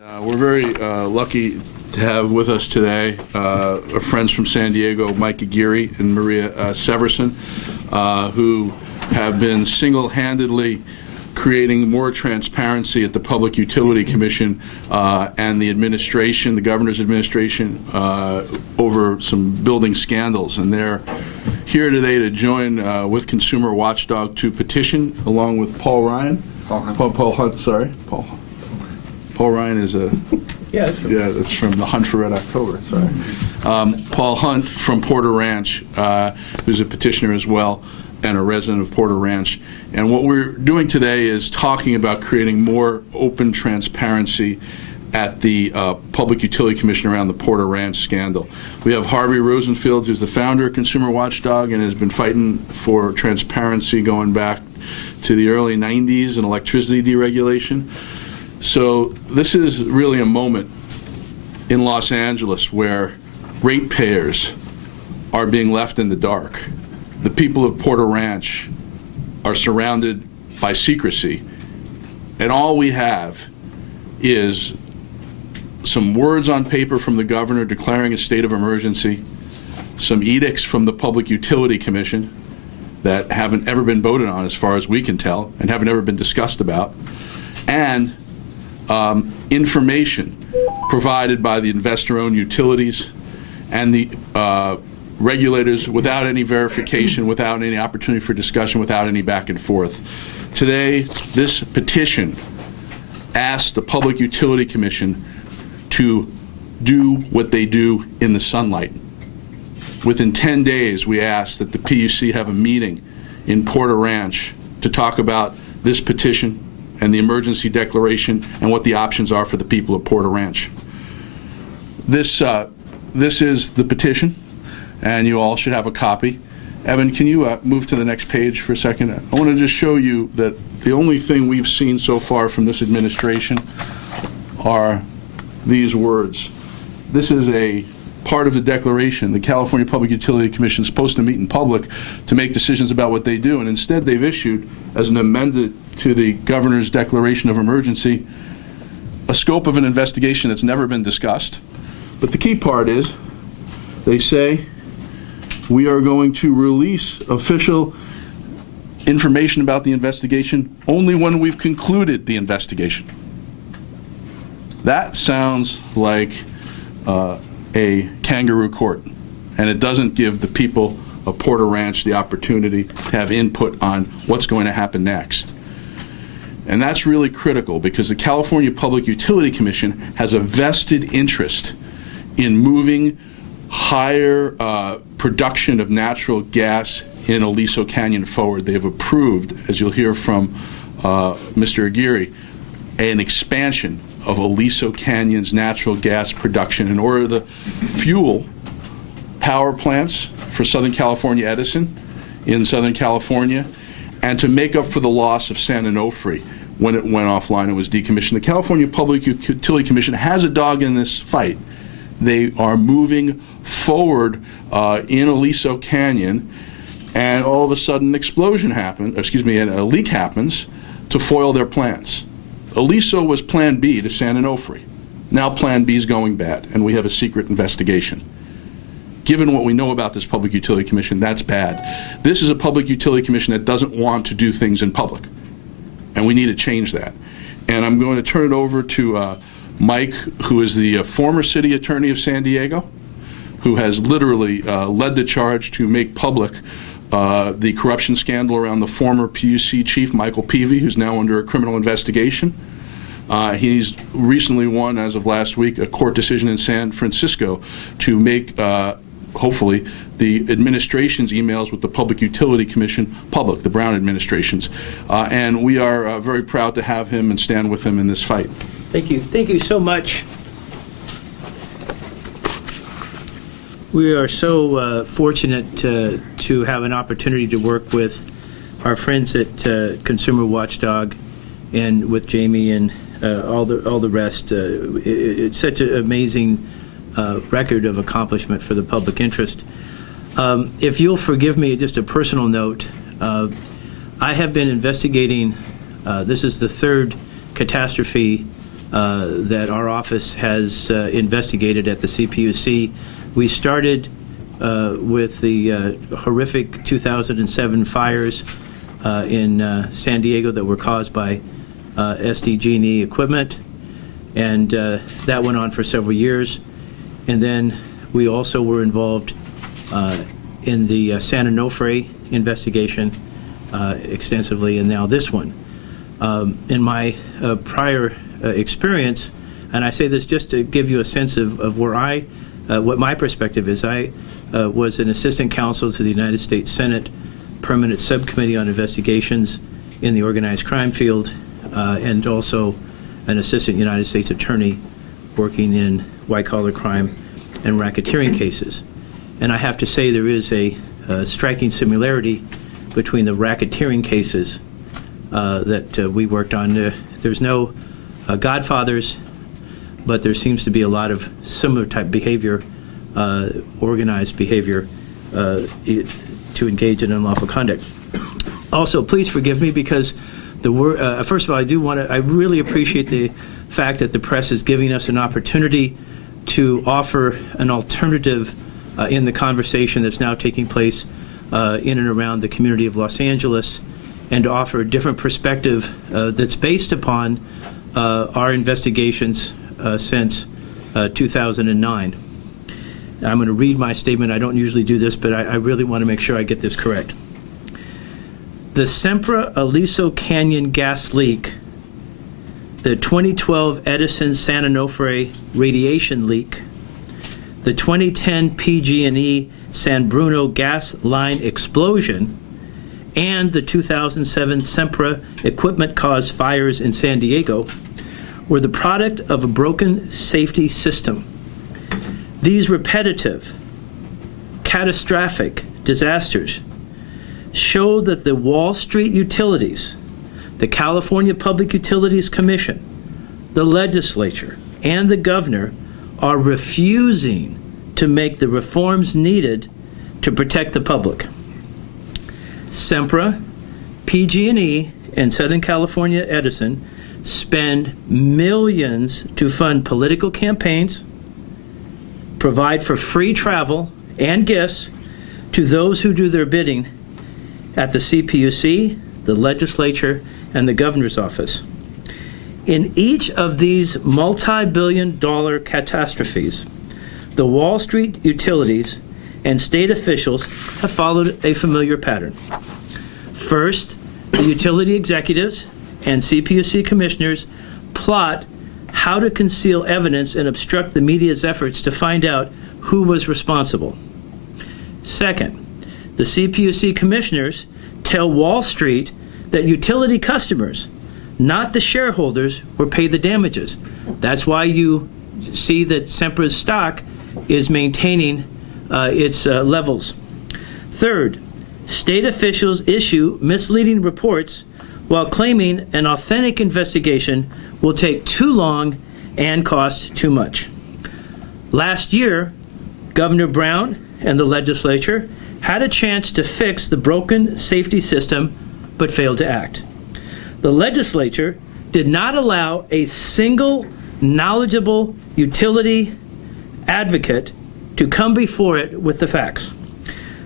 We're very lucky to have with us today our friends from San Diego, Mike Aguirre and Maria Severson, who have been single-handedly creating more transparency at the Public Utility Commission and the administration, the governor's administration, over some building scandals. And they're here today to join with ConsumerWatchdog to petition, along with Paul Ryan. Paul Hunt, sorry. Paul Ryan is a... Yeah, that's from the Hunt for Red October, sorry. Paul Hunt from Porter Ranch, who's a petitioner as well, and a resident of Porter Ranch. And what we're doing today is talking about creating more open transparency at the Public Utility Commission around the Porter Ranch scandal. We have Harvey Rosenfield, who's the founder of ConsumerWatchdog and has been fighting for transparency going back to the early 90s in electricity deregulation. So this is really a moment in Los Angeles where ratepayers are being left in the dark. The people of Porter Ranch are surrounded by secrecy, and all we have is some words on paper from the governor declaring a state of emergency, some edicts from the Public Utility Commission that haven't ever been voted on as far as we can tell and haven't ever been discussed about, and information provided by the investor-owned utilities and the regulators without any verification, without any opportunity for discussion, without any back and forth. Today, this petition asks the Public Utility Commission to do what they do in the sunlight. Within 10 days, we ask that the PUC have a meeting in Porter Ranch to talk about this petition and the emergency declaration and what the options are for the people of Porter Ranch. This is the petition, and you all should have a copy. Evan, can you move to the next page for a second? I want to just show you that the only thing we've seen so far from this administration are these words. This is a part of the declaration. The California Public Utility Commission is supposed to meet in public to make decisions about what they do, and instead they've issued, as an amendment to the governor's declaration of emergency, a scope of an investigation that's never been discussed. But the key part is they say we are going to release official information about the investigation only when we've concluded the investigation. That sounds like a kangaroo court, and it doesn't give the people of Porter Ranch the opportunity to have input on what's going to happen next. And that's really critical because the California Public Utility Commission has a vested interest in moving higher production of natural gas in Aliso Canyon forward. They have approved, as you'll hear from Mr. Aguirre, an expansion of Aliso Canyon's natural gas production in order to fuel power plants for Southern California Edison in Southern California, and to make up for the loss of San Onofre when it went offline and was decommissioned. The California Public Utility Commission has a dog in this fight. They are moving forward in Aliso Canyon, and all of a sudden an explosion happens, and a leak happens to foil their plans. Aliso was Plan B to San Onofre. Now Plan B is going bad, and we have a secret investigation. Given what we know about this Public Utility Commission, that's bad. This is a Public Utility Commission that doesn't want to do things in public, and we need to change that. And I'm going to turn it over to Mike, who is the former city attorney of San Diego, who has literally led the charge to make public the corruption scandal around the former PUC chief, Michael Peavy, who's now under a criminal investigation. He's recently won, as of last week, a court decision in San Francisco to make, hopefully, the administration's emails with the Public Utility Commission public, the Brown administration's. And we are very proud to have him and stand with him in this fight. Thank you. Thank you so much. We are so fortunate to have an opportunity to work with our friends at ConsumerWatchdog and with Jamie and all the rest. It's such an amazing record of accomplishment for the public interest. If you'll forgive me, just a personal note, I have been investigating, this is the third catastrophe that our office has investigated at the CPUC. We started with the horrific 2007 fires in San Diego that were caused by SDG&E equipment, and that went on for several years. And then we also were involved in the San Onofre investigation extensively, and now this one. In my prior experience, and I say this just to give you a sense of where what my perspective is, I was an assistant counsel to the United States Senate Permanent Subcommittee on Investigations in the organized crime field, and also an assistant United States attorney working in white-collar crime and racketeering cases. And I have to say there is a striking similarity between the racketeering cases that we worked on. There's no godfathers, but there seems to be a lot of similar type behavior, organized behavior, to engage in unlawful conduct. Also, please forgive me because the word. First of all, I really appreciate the fact that the press is giving us an opportunity to offer an alternative in the conversation that's now taking place in and around the community of Los Angeles, and to offer a different perspective that's based upon our investigations since 2009. I'm going to read my statement. I don't usually do this, but I really want to make sure I get this correct. The Sempra Aliso Canyon gas leak, the 2012 Edison San Onofre radiation leak, the 2010 PG&E San Bruno gas line explosion, and the 2007 Sempra equipment-caused fires in San Diego were the product of a broken safety system. These repetitive, catastrophic disasters show that the Wall Street utilities, the California Public Utilities Commission, the legislature, and the governor are refusing to make the reforms needed to protect the public. Sempra, PG&E, and Southern California Edison spend millions to fund political campaigns, provide for free travel and gifts to those who do their bidding at the CPUC, the legislature, and the governor's office. In each of these multi-billion-dollar catastrophes, the Wall Street utilities and state officials have followed a familiar pattern. First, the utility executives and CPUC commissioners plot how to conceal evidence and obstruct the media's efforts to find out who was responsible. Second, the CPUC commissioners tell Wall Street that utility customers, not the shareholders, were paid the damages. That's why you see that Sempra's stock is maintaining its levels. Third, state officials issue misleading reports while claiming an authentic investigation will take too long and cost too much. Last year, Governor Brown and the legislature had a chance to fix the broken safety system but failed to act. The legislature did not allow a single knowledgeable utility advocate to come before it with the facts.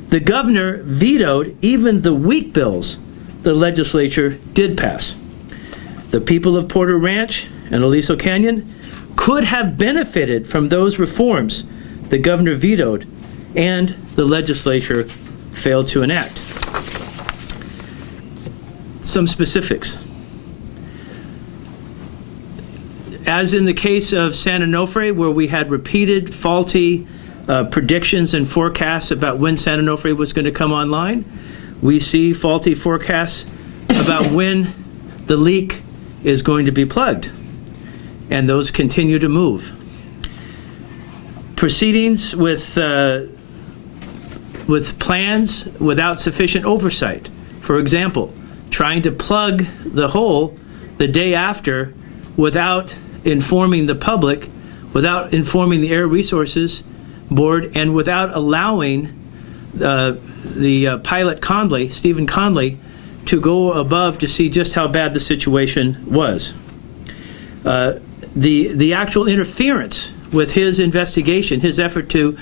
The governor vetoed even the weak bills the legislature did pass. The people of Porter Ranch and Aliso Canyon could have benefited from those reforms the governor vetoed and the legislature failed to enact. Some specifics. As in the case of San Onofre, where we had repeated faulty predictions and forecasts about when San Onofre was going to come online, we see faulty forecasts about when the leak is going to be plugged, and those continue to move. Proceedings with plans without sufficient oversight. For example, trying to plug the hole the day after without informing the public, without informing the Air Resources Board, and without allowing the pilot Conley, Stephen Conley, to go above to see just how bad the situation was. the actual interference with his investigation, his effort to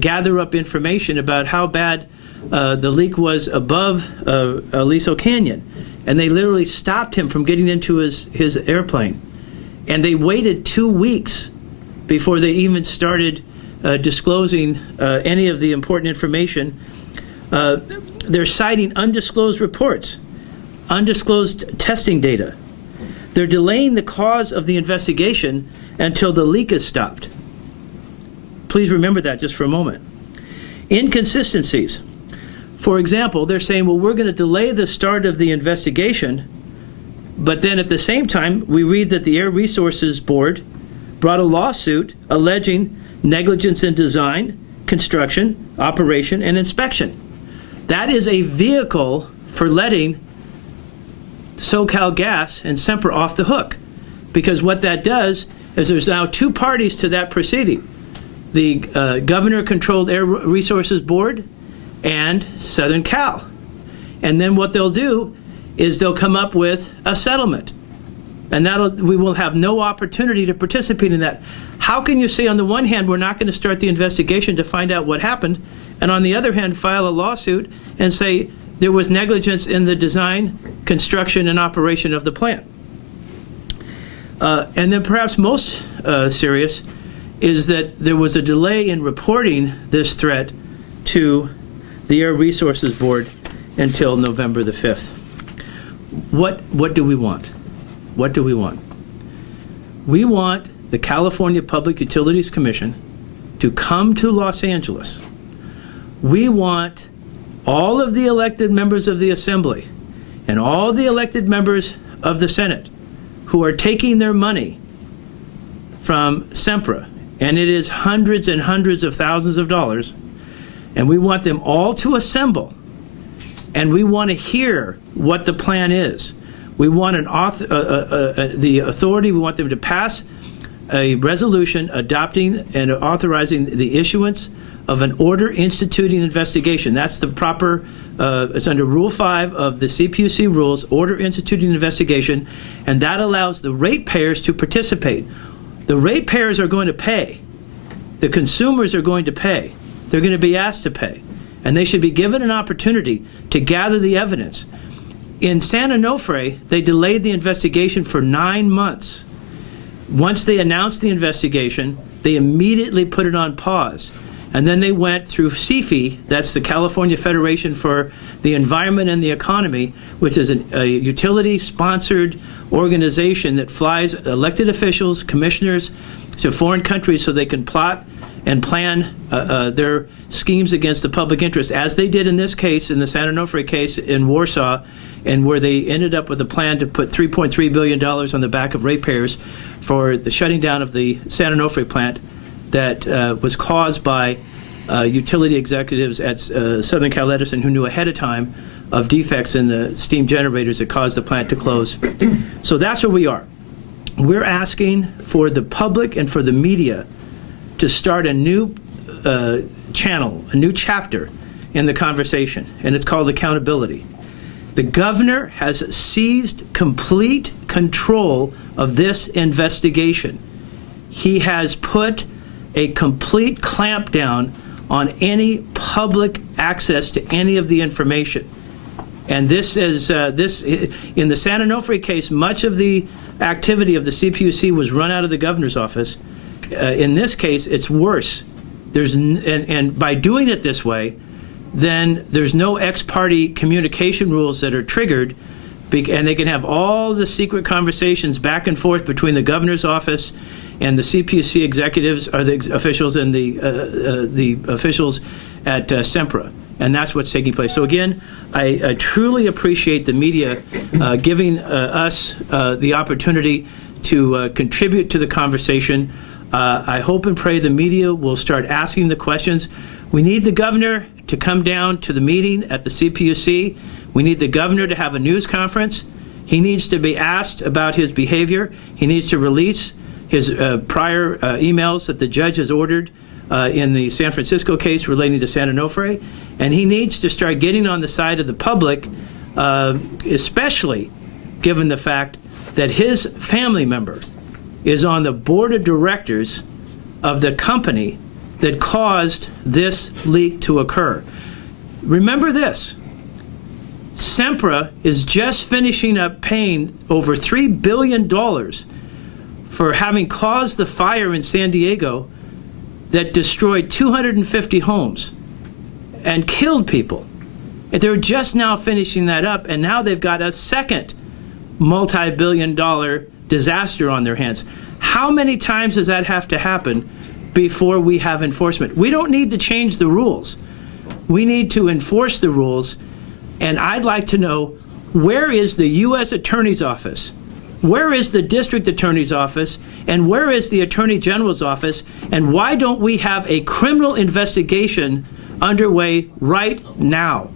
gather up information about how bad the leak was above Aliso Canyon. And they literally stopped him from getting into his airplane. And they waited 2 weeks before they even started disclosing any of the important information. They're citing undisclosed reports, undisclosed testing data. They're delaying the cause of the investigation until the leak is stopped. Please remember that just for a moment. Inconsistencies. For example, they're saying, well, we're going to delay the start of the investigation, but then at the same time, we read that the Air Resources Board brought a lawsuit alleging negligence in design, construction, operation, and inspection. That is a vehicle for letting SoCal Gas and Sempra off the hook, because what that does is there's now two parties to that proceeding. The governor-controlled Air Resources Board and Southern Cal. And then what they'll do is they'll come up with a settlement. And we will have no opportunity to participate in that. How can you say on the one hand we're not going to start the investigation to find out what happened, and on the other hand file a lawsuit and say there was negligence in the design, construction, and operation of the plant? And then perhaps most serious is that there was a delay in reporting this threat to the Air Resources Board until November the 5th. What do we want? What do we want? We want the California Public Utilities Commission to come to Los Angeles. We want all of the elected members of the Assembly and all the elected members of the Senate who are taking their money from Sempra, and it is hundreds and hundreds of thousands of dollars, and we want them all to assemble, and we want to hear what the plan is. We want the authority, we want them to pass a resolution adopting and authorizing the issuance of an order instituting investigation. That's the proper, it's under Rule 5 of the CPUC rules, order instituting investigation, and that allows the ratepayers to participate. The ratepayers are going to pay. The consumers are going to pay. They're going to be asked to pay. And they should be given an opportunity to gather the evidence. In San Onofre, they delayed the investigation for 9 months. Once they announced the investigation, they immediately put it on pause. And then they went through CFE, that's the California Federation for the Environment and the Economy, which is a utility-sponsored organization that flies elected officials, commissioners to foreign countries so they can plot and plan their schemes against the public interest, as they did in this case, in the San Onofre case in Warsaw, and where they ended up with a plan to put $3.3 billion on the back of ratepayers for the shutting down of the San Onofre plant that was caused by utility executives at Southern Cal Edison who knew ahead of time of defects in the steam generators that caused the plant to close. So that's where we are. We're asking for the public and for the media to start a new channel, a new chapter in the conversation, and it's called accountability. The governor has seized complete control of this investigation. He has put a complete clampdown on any public access to any of the information. And this is in the San Onofre case, much of the activity of the CPUC was run out of the governor's office. In this case, it's worse. And by doing it this way, then there's no ex-parte communication rules that are triggered, and they can have all the secret conversations back and forth between the governor's office and the CPUC executives, or the officials, and the officials at Sempra. And that's what's taking place. So again, I truly appreciate the media giving us the opportunity to contribute to the conversation. I hope and pray the media will start asking the questions. We need the governor to come down to the meeting at the CPUC. We need the governor to have a news conference. He needs to be asked about his behavior. He needs to release his prior emails that the judge has ordered in the San Francisco case relating to San Onofre. And he needs to start getting on the side of the public, especially given the fact that his family member is on the board of directors of the company that caused this leak to occur. Remember this. Sempra is just finishing up paying over $3 billion for having caused the fire in San Diego that destroyed 250 homes and killed people. And they're just now finishing that up, and now they've got a second multi-billion-dollar disaster on their hands. How many times does that have to happen before we have enforcement? We don't need to change the rules. We need to enforce the rules, and I'd like to know, where is the U.S. Attorney's Office? Where is the District Attorney's Office? And where is the Attorney General's Office? And why don't we have a criminal investigation underway right now?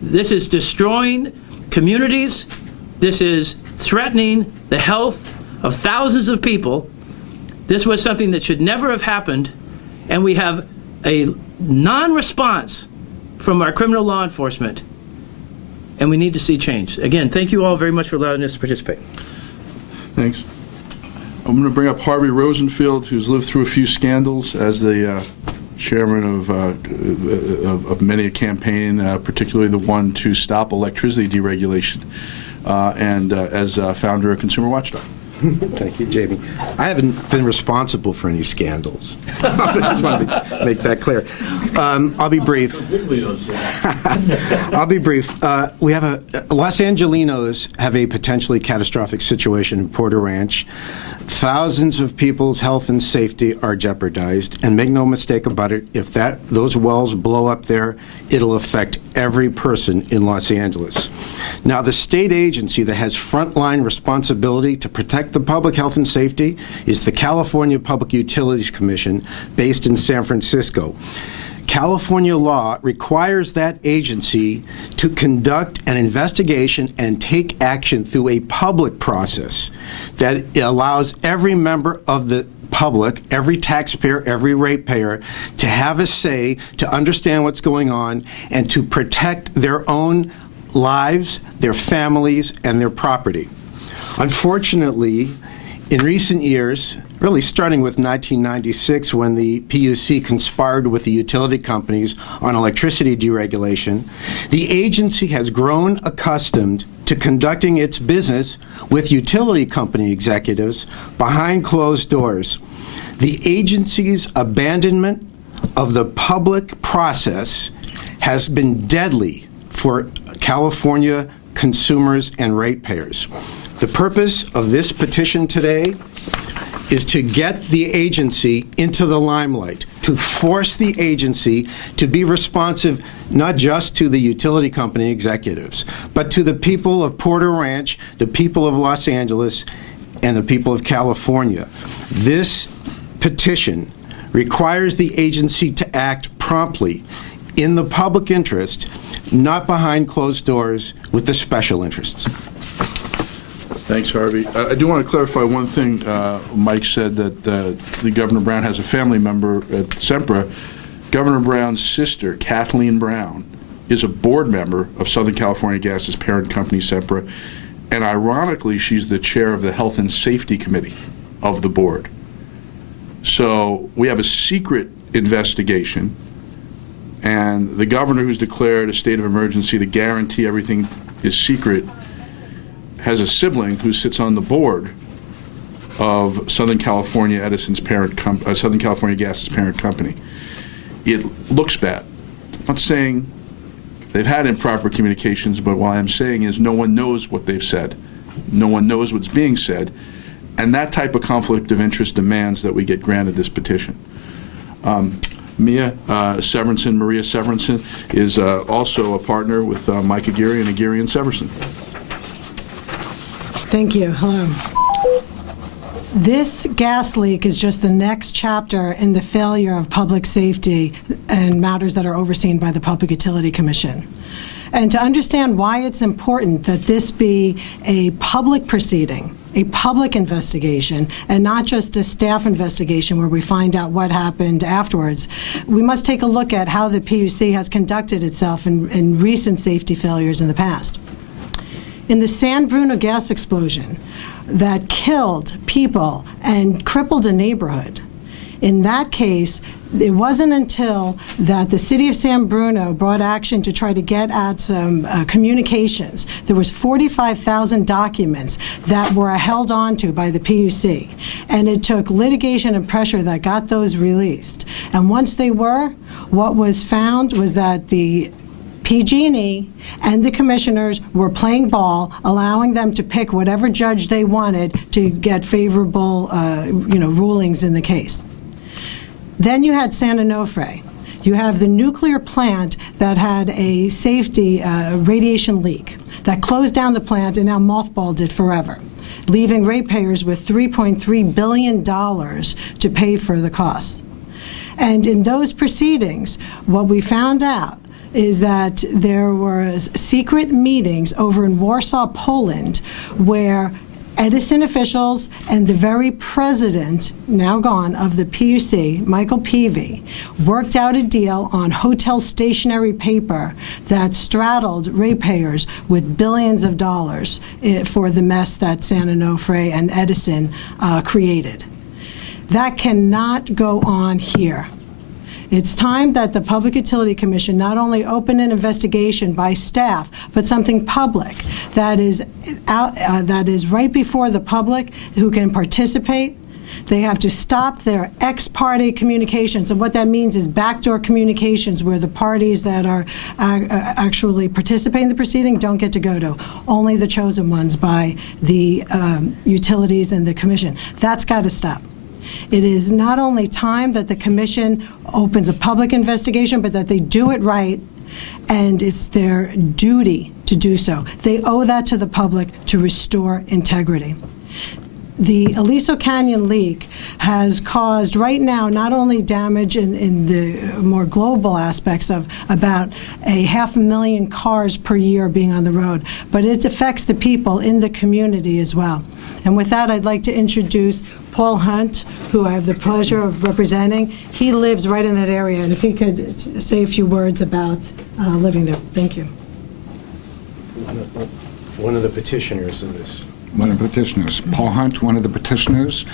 This is destroying communities. This is threatening the health of thousands of people. This was something that should never have happened, and we have a non-response from our criminal law enforcement, and we need to see change. Again, thank you all very much for allowing us to participate. Thanks. I'm going to bring up Harvey Rosenfield, who's lived through a few scandals as the chairman of many a campaign, particularly the one to stop electricity deregulation, and as founder of ConsumerWatchdog. Thank you, Jamie. I haven't been responsible for any scandals. I just want to make that clear. I'll be brief. I'll be brief. We have Los Angelinos have a potentially catastrophic situation in Porter Ranch. Thousands of people's health and safety are jeopardized, and make no mistake about it, if those wells blow up there, it'll affect every person in Los Angeles. Now, the state agency that has frontline responsibility to protect the public health and safety is the California Public Utilities Commission, based in San Francisco. California law requires that agency to conduct an investigation and take action through a public process that allows every member of the public, every taxpayer, every ratepayer, to have a say, to understand what's going on, and to protect their own lives, their families, and their property. Unfortunately, in recent years, really starting with 1996, when the PUC conspired with the utility companies on electricity deregulation, the agency has grown accustomed to conducting its business with utility company executives behind closed doors. The agency's abandonment of the public process has been deadly for California consumers and ratepayers. The purpose of this petition today is to get the agency into the limelight, to force the agency to be responsive not just to the utility company executives, but to the people of Porter Ranch, the people of Los Angeles, and the people of California. This petition requires the agency to act promptly in the public interest, not behind closed doors with the special interests. Thanks, Harvey. I do want to clarify one thing. Mike said that the Governor Brown has a family member at Sempra. Governor Brown's sister, Kathleen Brown, is a board member of Southern California Gas's parent company, Sempra, and ironically, she's the chair of the Health and Safety Committee of the board. So we have a secret investigation, and the governor, who's declared a state of emergency to guarantee everything is secret, has a sibling who sits on the board of Southern California Edison's parent Southern California Gas's parent company. It looks bad. I'm not saying they've had improper communications, but what I'm saying is no one knows what they've said. No one knows what's being said, and that type of conflict of interest demands that we get granted this petition. Maria Severinsen is also a partner with Mike Aguirre and Aguirre and Severson. Thank you. Hello. This gas leak is just the next chapter in the failure of public safety and matters that are overseen by the Public Utility Commission. And to understand why it's important that this be a public proceeding, a public investigation, and not just a staff investigation where we find out what happened afterwards, we must take a look at how the PUC has conducted itself in recent safety failures in the past. In the San Bruno gas explosion, that killed people and crippled a neighborhood. In that case, it wasn't until that the city of San Bruno brought action to try to get at some communications. There was 45,000 documents that were held onto by the PUC, and it took litigation and pressure that got those released. And once they were, what was found was that the PG&E and the commissioners were playing ball, allowing them to pick whatever judge they wanted to get favorable, rulings in the case. Then you had San Onofre. You have the nuclear plant that had a safety radiation leak that closed down the plant and now mothballed it forever, leaving ratepayers with $3.3 billion to pay for the costs. And in those proceedings, what we found out is that there were secret meetings over in Warsaw, Poland, where Edison officials and the very president, now gone, of the PUC, Michael Peavy, worked out a deal on hotel stationery paper that straddled ratepayers with billions of dollars for the mess that San Onofre and Edison created. That cannot go on here. It's time that the Public Utility Commission not only open an investigation by staff, but something public that is right before the public who can participate. They have to stop their ex parte communications, and what that means is backdoor communications where the parties that are actually participating in the proceeding don't get to go to, only the chosen ones by the utilities and the commission. That's got to stop. It is not only time that the commission opens a public investigation, but that they do it right, and it's their duty to do so. They owe that to the public to restore integrity. The Aliso Canyon leak has caused right now not only damage in the more global aspects of about 500,000 cars per year being on the road, but it affects the people in the community as well. And with that, I'd like to introduce Paul Hunt, who I have the pleasure of representing. He lives right in that area, and if he could say a few words about living there. Thank you. One of the petitioners in this. One of the petitioners. Paul Hunt, one of the petitioners.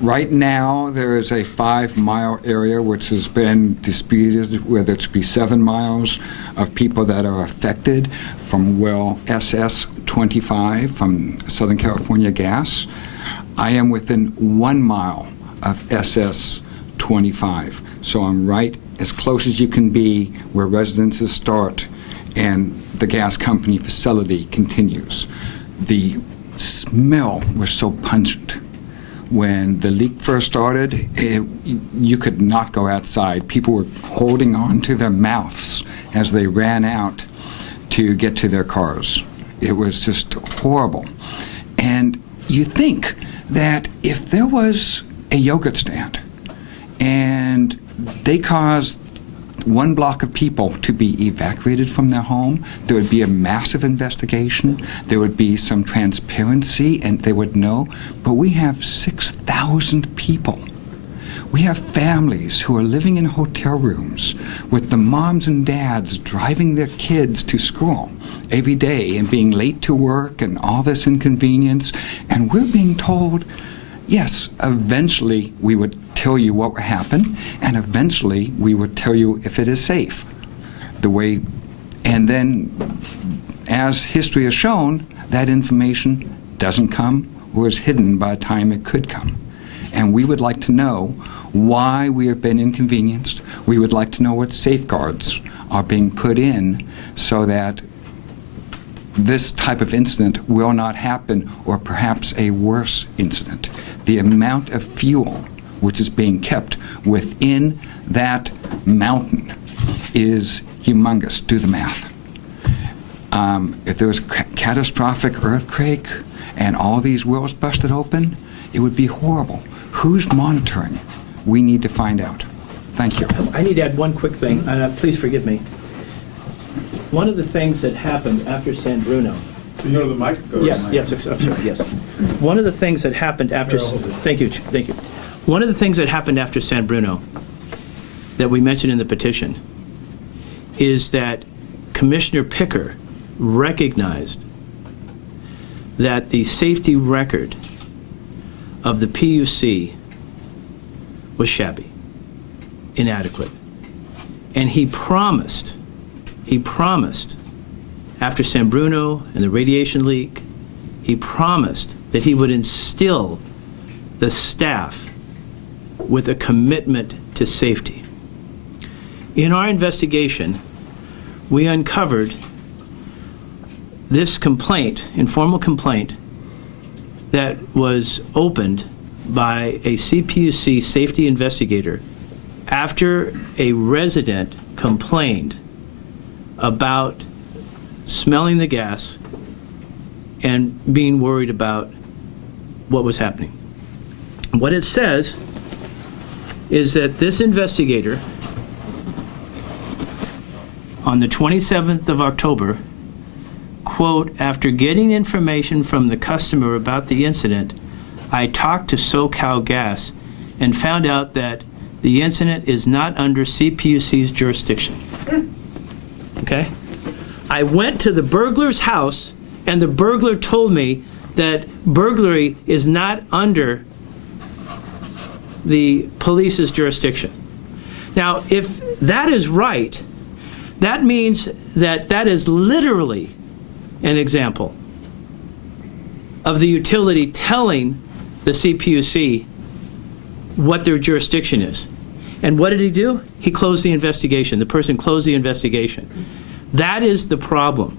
Right now, there is a 5-mile area which has been disputed, whether it be 7 miles of people that are affected from well SS-25 from Southern California Gas. I am within 1 mile of SS-25, so I'm right as close as you can be where residences start and the gas company facility continues. The smell was so pungent. When the leak first started, you could not go outside. People were holding on to their mouths as they ran out to get to their cars. It was just horrible. And you think that if there was a yogurt stand and they caused 1 block of people to be evacuated from their home, there would be a massive investigation, there would be some transparency, and they would know. But we have 6,000 people. We have families who are living in hotel rooms with the moms and dads driving their kids to school every day and being late to work and all this inconvenience. And we're being told, yes, eventually we would tell you what would happen, and eventually we would tell you if it is safe. And then, as history has shown, that information doesn't come or is hidden by the time it could come. And we would like to know why we have been inconvenienced. We would like to know what safeguards are being put in so that this type of incident will not happen, or perhaps a worse incident. The amount of fuel which is being kept within that mountain is humongous. Do the math. If there was a catastrophic earthquake and all these wells busted open, it would be horrible. Who's monitoring? We need to find out. Thank you. I need to add one quick thing, and please forgive me. One of the things that happened after San Bruno. Can you go to the mic? Yes, I'm sorry, yes. One of the things that happened after... Thank you. One of the things that happened after San Bruno that we mentioned in the petition is that Commissioner Picker recognized that the safety record of the PUC was shabby, inadequate. And he promised, after San Bruno and the radiation leak, he promised that he would instill the staff with a commitment to safety. In our investigation, we uncovered this complaint, informal complaint, that was opened by a CPUC safety investigator after a resident complained about smelling the gas and being worried about what was happening. What it says is that this investigator, on the 27th of October, quote, after getting information from the customer about the incident, I talked to SoCal Gas and found out that the incident is not under CPUC's jurisdiction. Okay? I went to the burglar's house, and the burglar told me that burglary is not under the police's jurisdiction. Now, if that is right, that means that that is literally an example of the utility telling the CPUC what their jurisdiction is. And what did he do? He closed the investigation. The person closed the investigation. That is the problem.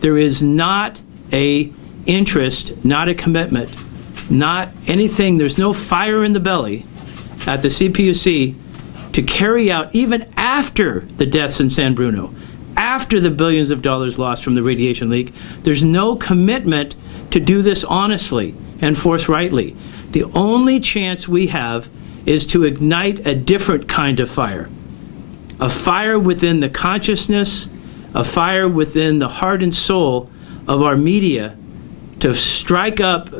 There is not a interest, not a commitment, not anything. There's no fire in the belly at the CPUC to carry out, even after the deaths in San Bruno, after the billions of dollars lost from the radiation leak, there's no commitment to do this honestly and forthrightly. The only chance we have is to ignite a different kind of fire, a fire within the consciousness, a fire within the heart and soul of our media, to strike up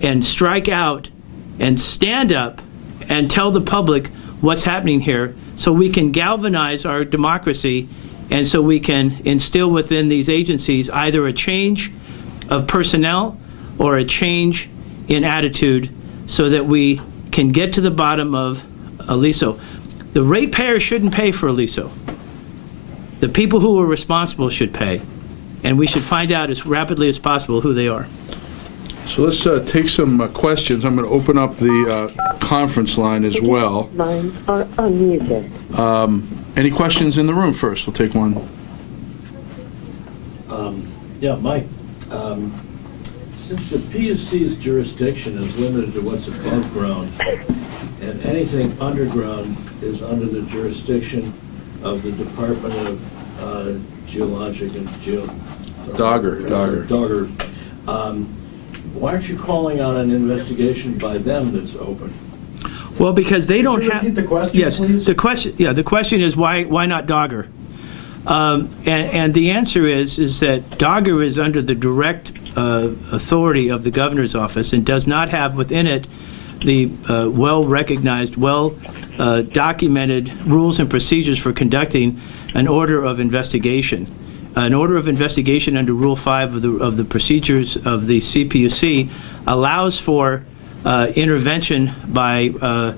and strike out and stand up and tell the public what's happening here, so we can galvanize our democracy, and so we can instill within these agencies either a change of personnel or a change in attitude, so that we can get to the bottom of Aliso. The ratepayers shouldn't pay for Aliso. The people who are responsible should pay, and we should find out as rapidly as possible who they are. So let's take some questions. I'm going to open up the conference line as well. Lines are unmuted. Any questions in the room first? We'll take one. Yeah, Mike, since the PUC's jurisdiction is limited to what's above ground, and anything underground is under the jurisdiction of the Department of Geologic and Dogger. Why aren't you calling out an investigation by them that's open? Well, because they don't you have. repeat the question, yes, please? the question is why not Dogger? And the answer is that Dogger is under the direct authority of the governor's office and does not have within it the well-recognized, documented rules and procedures for conducting an order of investigation. An order of investigation under Rule 5 of the procedures of the CPUC allows for intervention by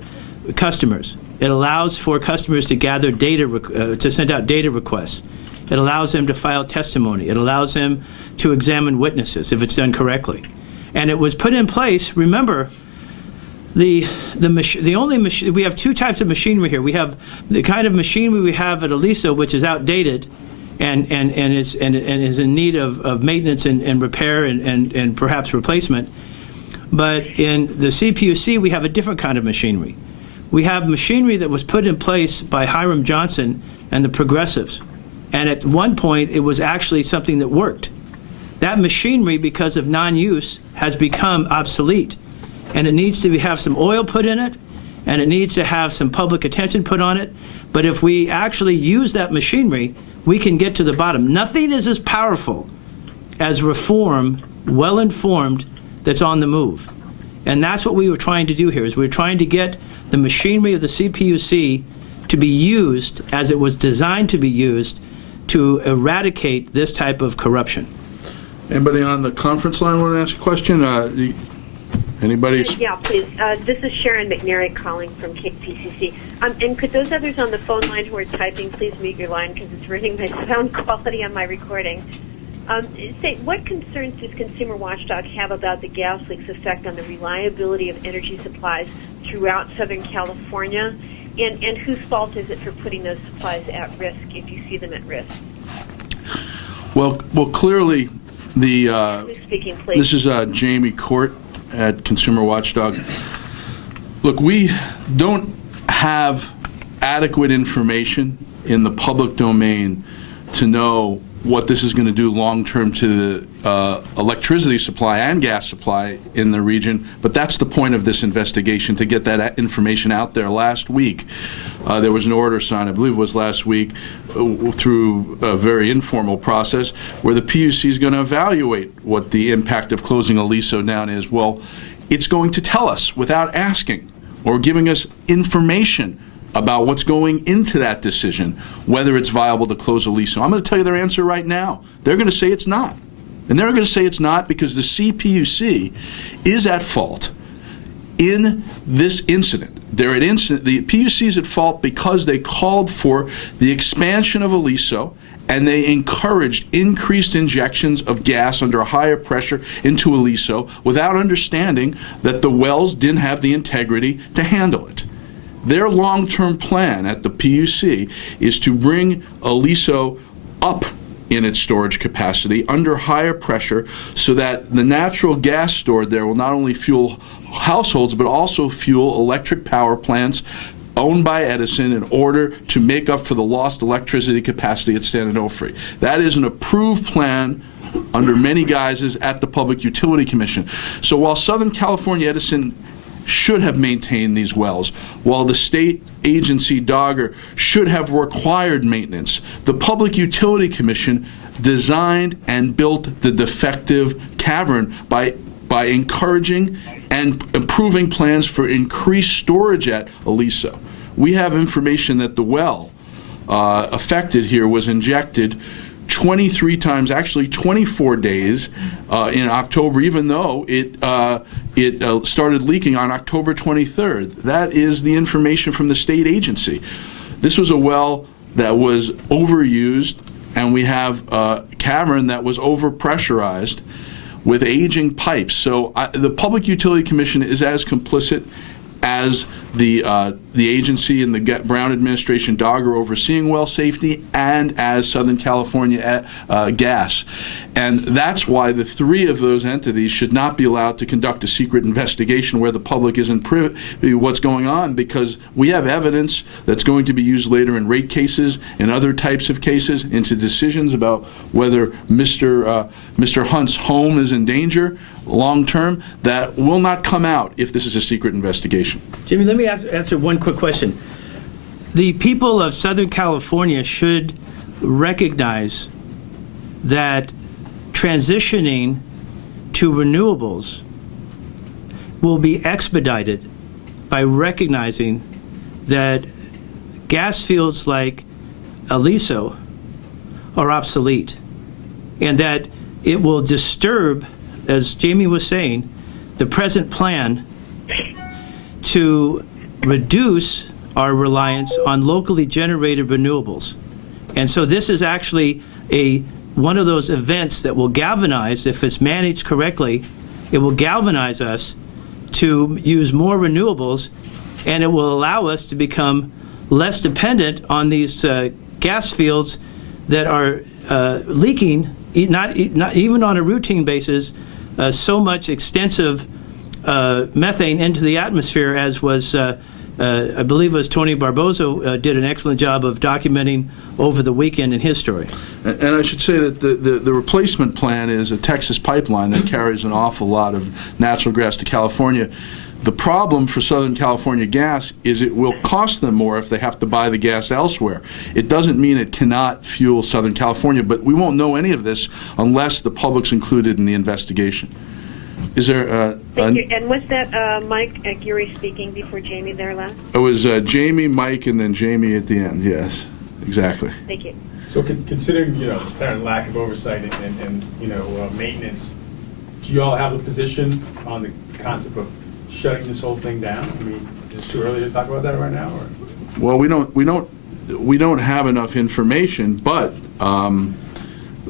customers. It allows for customers to gather data, to send out data requests. It allows them to file testimony. It allows them to examine witnesses if it's done correctly. And it was put in place. Remember, we have two types of machinery here. We have the kind of machinery we have at Aliso, which is outdated and is in need of maintenance and repair and perhaps replacement. But in the CPUC, we have a different kind of machinery. We have machinery that was put in place by Hiram Johnson and the progressives. And at one point, it was actually something that worked. That machinery, because of non-use, has become obsolete. And it needs to have some oil put in it, and it needs to have some public attention put on it. But if we actually use that machinery, we can get to the bottom. Nothing is as powerful as reform, well-informed, that's on the move. And that's what we were trying to do here, is we were trying to get the machinery of the CPUC to be used as it was designed to be used to eradicate this type of corruption. Anybody on the conference line want to ask a question? Anybody? Yeah, please. This is Sharon McNary calling from KPCC. And could those others on the phone line who are typing please mute your line because it's ruining my sound quality on my recording. What concerns does Consumer Watchdog have about the gas leak's effect on the reliability of energy supplies throughout Southern California? And whose fault is it for putting those supplies at risk if you see them at risk? Well, clearly, Who's speaking, please? This is Jamie Court at Consumer Watchdog. Look, we don't have adequate information in the public domain to know what this is going to do long-term to the electricity supply and gas supply in the region, but that's the point of this investigation, to get that information out there. Last week, there was an order signed, I believe it was last week, through a very informal process, where the PUC is going to evaluate what the impact of closing Aliso down is. Well, it's going to tell us without asking or giving us information about what's going into that decision, whether it's viable to close Aliso. I'm going to tell you their answer right now. They're going to say it's not. And they're going to say it's not because the CPUC is at fault in this incident. The PUC is at fault because they called for the expansion of Aliso and they encouraged increased injections of gas under higher pressure into Aliso without understanding that the wells didn't have the integrity to handle it. Their long-term plan at the PUC is to bring Aliso up in its storage capacity under higher pressure so that the natural gas stored there will not only fuel households but also fuel electric power plants owned by Edison in order to make up for the lost electricity capacity at San Onofre. That is an approved plan under many guises at the Public Utility Commission. So while Southern California Edison should have maintained these wells, while the state agency Dogger should have required maintenance, the Public Utility Commission designed and built the defective cavern by encouraging and improving plans for increased storage at Aliso. We have information that the well affected here was injected 23 times, actually 24 days in October, even though it started leaking on October 23rd. That is the information from the state agency. This was a well that was overused, and we have a cavern that was overpressurized with aging pipes. So the Public Utility Commission is as complicit as the agency and the Brown administration Dogger overseeing well safety, and as Southern California Gas. And that's why the three of those entities should not be allowed to conduct a secret investigation where the public isn't privy to what's going on, because we have evidence that's going to be used later in rate cases and other types of cases into decisions about whether Mr. Hunt's home is in danger long term, that will not come out if this is a secret investigation. Jimmy, let me answer one quick question. The people of Southern California should recognize that transitioning to renewables will be expedited by recognizing that gas fields like Aliso are obsolete, and that it will disturb, as Jamie was saying, the present plan to reduce our reliance on locally generated renewables. And so this is actually one of those events that will galvanize, if it's managed correctly, it will galvanize us to use more renewables, and it will allow us to become less dependent on these gas fields that are leaking, not even on a routine basis, so much extensive methane into the atmosphere, as was, I believe it was Tony Barbozo did an excellent job of documenting over the weekend in his story. And I should say that the replacement plan is a Texas pipeline that carries an awful lot of natural gas to California. The problem for Southern California Gas is it will cost them more if they have to buy the gas elsewhere. It doesn't mean it cannot fuel Southern California, but we won't know any of this unless the public's included in the investigation. Is there Thank you. And was that Mike Geary speaking before Jamie there last? It was Jamie, Mike, and then Jamie at the end. Yes, exactly. Thank you. So considering, this apparent lack of oversight and maintenance, do you all have a position on the concept of shutting this whole thing down? I mean, is it too early to talk about that right now, or? Well, we don't have enough information, but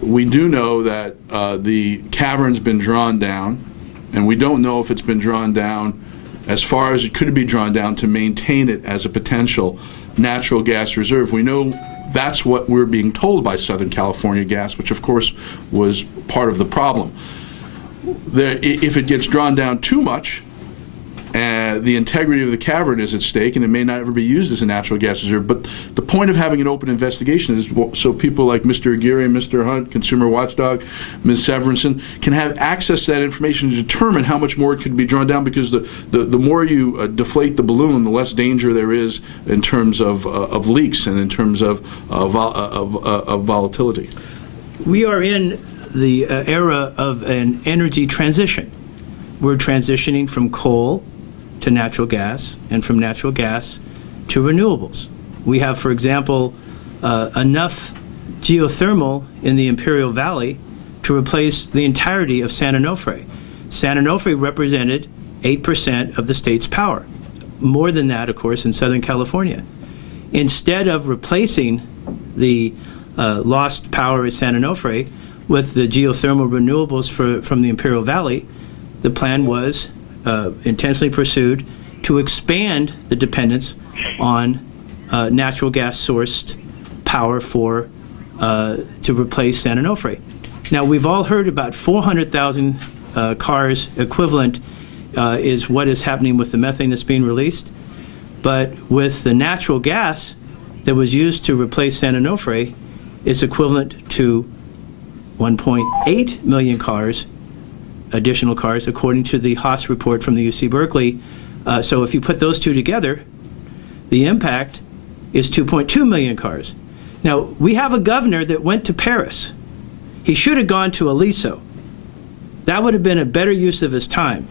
we do know that the cavern's been drawn down, and we don't know if it's been drawn down as far as it could be drawn down to maintain it as a potential natural gas reserve. We know that's what we're being told by Southern California Gas, which of course was part of the problem. If it gets drawn down too much, the integrity of the cavern is at stake, and it may not ever be used as a natural gas reserve. But the point of having an open investigation is so people like Mr. Aguirre, Mr. Hunt, ConsumerWatchdog, Ms. Severinsen can have access to that information to determine how much more it could be drawn down, because the more you deflate the balloon, the less danger there is in terms of leaks and in terms of volatility. We are in the era of an energy transition. We're transitioning from coal to natural gas, and from natural gas to renewables. We have, for example, enough geothermal in the Imperial Valley to replace the entirety of San Onofre. San Onofre represented 8% of the state's power. More than that, of course, in Southern California. Instead of replacing the lost power at San Onofre with the geothermal renewables from the Imperial Valley, the plan was intentionally pursued to expand the dependence on natural gas sourced power to replace San Onofre. Now, we've all heard about 400,000 cars equivalent is what is happening with the methane that's being released. But with the natural gas that was used to replace San Onofre, is equivalent to 1.8 million cars, additional cars, according to the Haas report from the UC Berkeley. So if you put those two together, the impact is 2.2 million cars. Now, we have a governor that went to Paris. He should have gone to Aliso. That would have been a better use of his time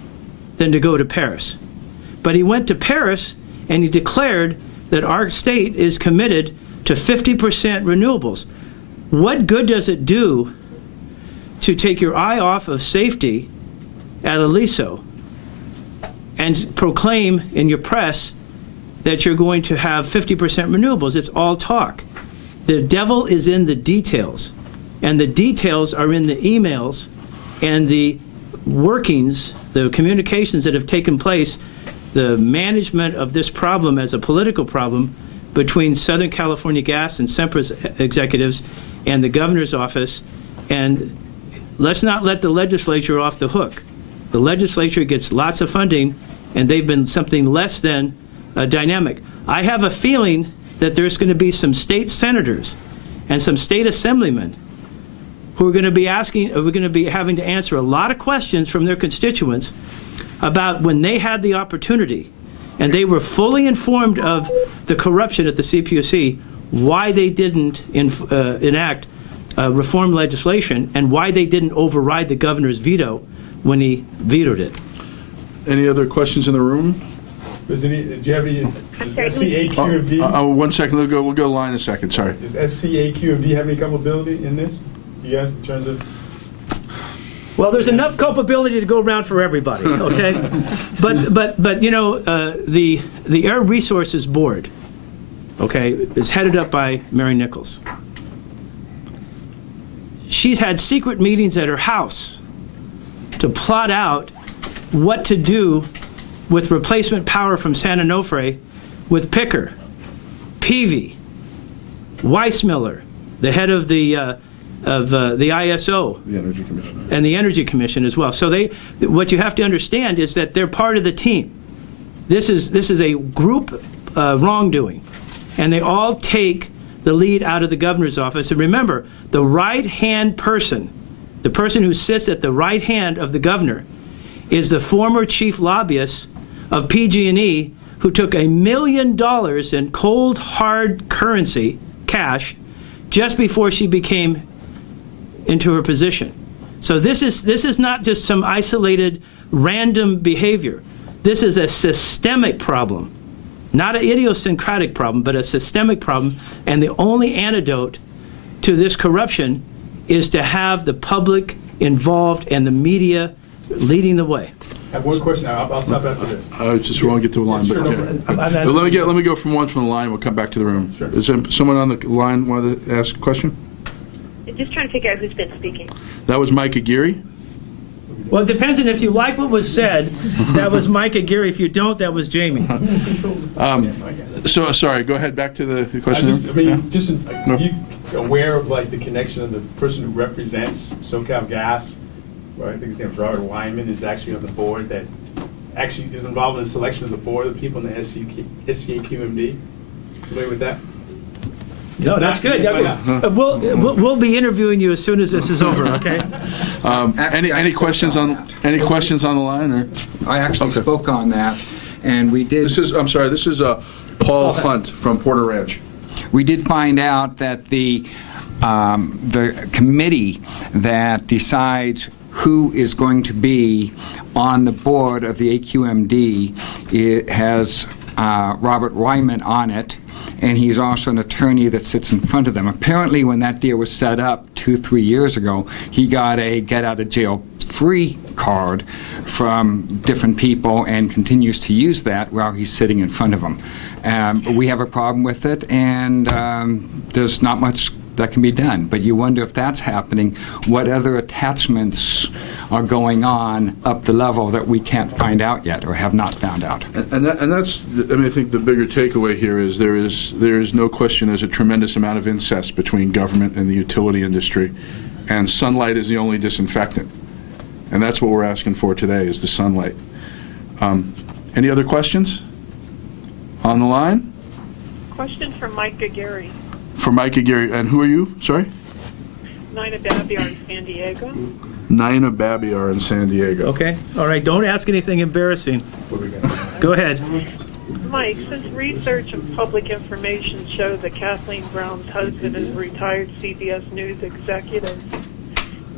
than to go to Paris. But he went to Paris and he declared that our state is committed to 50% renewables. What good does it do to take your eye off of safety at Aliso and proclaim in your press that you're going to have 50% renewables? It's all talk. The devil is in the details, and the details are in the emails and the workings, the communications that have taken place, the management of this problem as a political problem between Southern California Gas and Sempra's executives and the governor's office. And let's not let the legislature off the hook. The legislature gets lots of funding, and they've been something less than dynamic. I have a feeling that there's going to be some state senators and some state assemblymen who are going to be having to answer a lot of questions from their constituents about when they had the opportunity and they were fully informed of the corruption at the CPUC, why they didn't enact reform legislation and why they didn't override the governor's veto when he vetoed it. Any other questions in the room? Do you have any, does SCAQMD? 1 second, we'll go line a second, sorry. Does SCAQMD have any culpability in this? You guys, in terms of? Well, there's enough culpability to go around for everybody, okay? but you know, the Air Resources Board, okay, is headed up by Mary Nichols. She's had secret meetings at her house to plot out what to do with replacement power from San Onofre with Picker, Peavy, Weissmiller, the head of the ISO, The Energy Commission. and the Energy Commission as well. So what you have to understand is that they're part of the team. This is a group wrongdoing, and they all take the lead out of the governor's office. And remember, the right-hand person, the person who sits at the right hand of the governor, is the former chief lobbyist of PG&E, who took $1 million in cold, hard currency, cash, just before she became into her position. So this is not just some isolated, random behavior. This is a systemic problem, not an idiosyncratic problem, but a systemic problem. And the only antidote to this corruption is to have the public involved and the media leading the way. I have one question. I'll stop after this. I just want to get to the line. Sure, but, no yeah. problem. But let me go from one from the line. We'll come back to the room. Sure. Is there someone on the line want to ask a question? I'm just trying to figure out who's been speaking. That was Mike Aguirre. Well, it depends on if you like what was said. That was Mike Aguirre. If you don't, that was Jamie. So sorry. Go ahead. Back to the question. Are you aware of like the connection of the person who represents SoCal Gas? Right, I think his name is Robert Wyman, is actually on the board that actually is involved in the selection of the board of the people in the SCAQMD. Familiar with that? No, that's good. We'll be interviewing you as soon as this is over. Okay. Any questions on the line? Or? I actually spoke on that, and we did. This is Paul Hunt from Porter Ranch. We did find out that the committee that decides who is going to be on the board of the AQMD, it has Robert Wyman on it, and he's also an attorney that sits in front of them. Apparently, when that deal was set up 2-3 years ago, he got a get-out-of-jail-free card from different people and continues to use that while he's sitting in front of them. We have a problem with it, and there's not much that can be done. But you wonder if that's happening, what other attachments are going on up the level that we can't find out yet or have not found out. And that's, I mean, I think the bigger takeaway here is there is no question there's a tremendous amount of incest between government and the utility industry, and sunlight is the only disinfectant. And that's what we're asking for today, is the sunlight. Any other questions on the line? Question for Mike Aguirre. For Mike Aguirre. And who are you? Sorry? Nina Babiar in San Diego. Nina Babiar in San Diego. Okay. All right. Don't ask anything embarrassing. Go ahead. Mike, since research and public information show that Kathleen Brown's husband is a retired CBS News executive,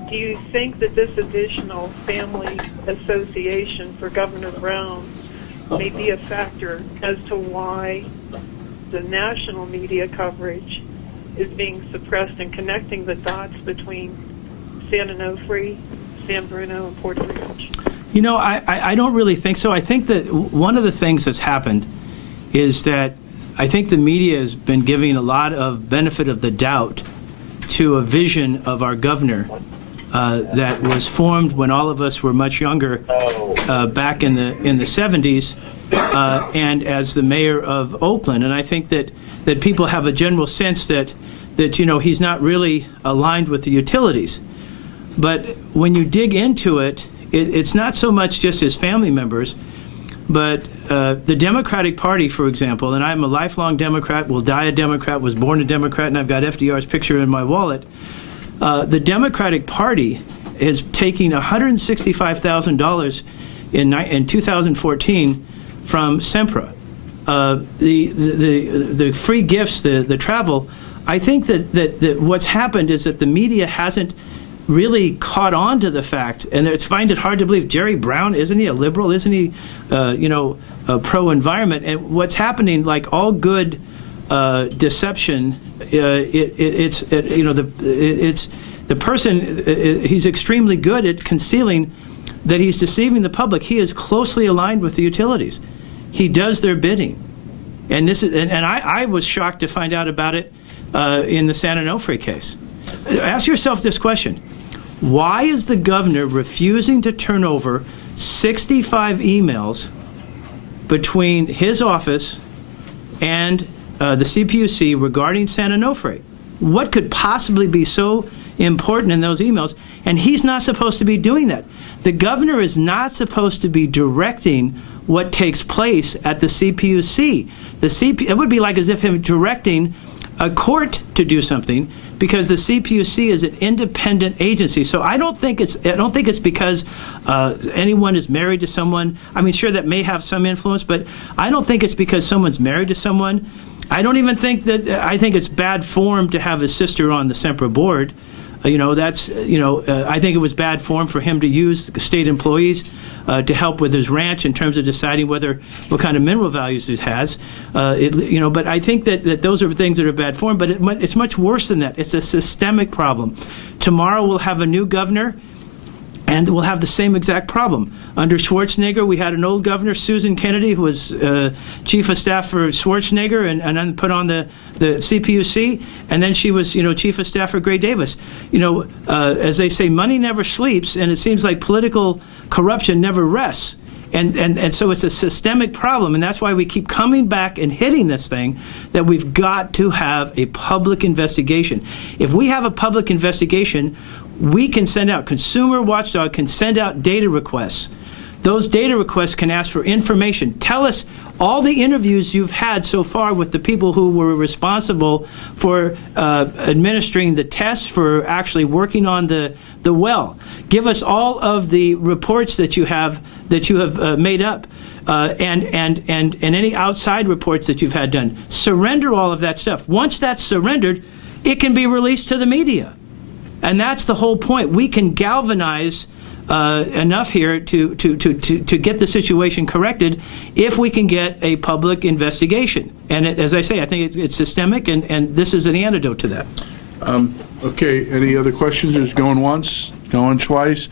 do you think that this additional family association for Governor Brown may be a factor as to why the national media coverage is being suppressed and connecting the dots between San Onofre, San Bruno, and Porter Ranch? You know, I don't really think so. I think that one of the things that's happened is that I think the media has been giving a lot of benefit of the doubt to a vision of our governor that was formed when all of us were much younger back in the 70s and as the mayor of Oakland. And I think that people have a general sense that you know, he's not really aligned with the utilities. But when you dig into it, it's not so much just his family members, but the Democratic Party, for example, and I'm a lifelong Democrat, will die a Democrat, was born a Democrat, and I've got FDR's picture in my wallet. The Democratic Party is taking $165,000 in 2014 from Sempra. The free gifts, the travel, I think that what's happened is that the media hasn't really caught on to the fact, and it's find it hard to believe. Jerry Brown, isn't he a liberal? Isn't he, a pro-environment? And what's happening, like all good deception, it's the person. He's extremely good at concealing that he's deceiving the public. He is closely aligned with the utilities. He does their bidding, and this is. And I was shocked to find out about it in the San Onofre case. Ask yourself this question. Why is the governor refusing to turn over 65 emails between his office and the CPUC regarding San Onofre? What could possibly be so important in those emails? And he's not supposed to be doing that. The governor is not supposed to be directing what takes place at the CPUC. It would be like as if him directing a court to do something, because the CPUC is an independent agency. So I don't think it's because anyone is married to someone. I mean, sure, that may have some influence, but I don't think it's because someone's married to someone. I don't even think that. I think it's bad form to have his sister on the Sempra board. I think it was bad form for him to use state employees. to help with his ranch in terms of deciding what kind of mineral values it has. But I think that those are things that are bad form. But it's much worse than that. It's a systemic problem. Tomorrow we'll have a new governor, and we'll have the same exact problem. Under Schwarzenegger, we had an old governor, Susan Kennedy, who was chief of staff for Schwarzenegger and then put on the CPUC, and then she was, chief of staff for Gray Davis. As they say, money never sleeps, and it seems like political corruption never rests. And so it's a systemic problem, and that's why we keep coming back and hitting this thing, that we've got to have a public investigation. If we have a public investigation, we can send out, ConsumerWatchdog can send out data requests. Those data requests can ask for information. Tell us all the interviews you've had so far with the people who were responsible for administering the tests, for actually working on the well. Give us all of the reports that you have made up, and any outside reports that you've had done. Surrender all of that stuff. Once that's surrendered, it can be released to the media. And that's the whole point. We can galvanize enough here to get the situation corrected if we can get a public investigation. And as I say, I think it's systemic, and this is an antidote to that. Okay, any other questions? Just going once, going twice.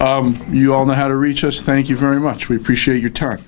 You all know how to reach us. Thank you very much. We appreciate your time.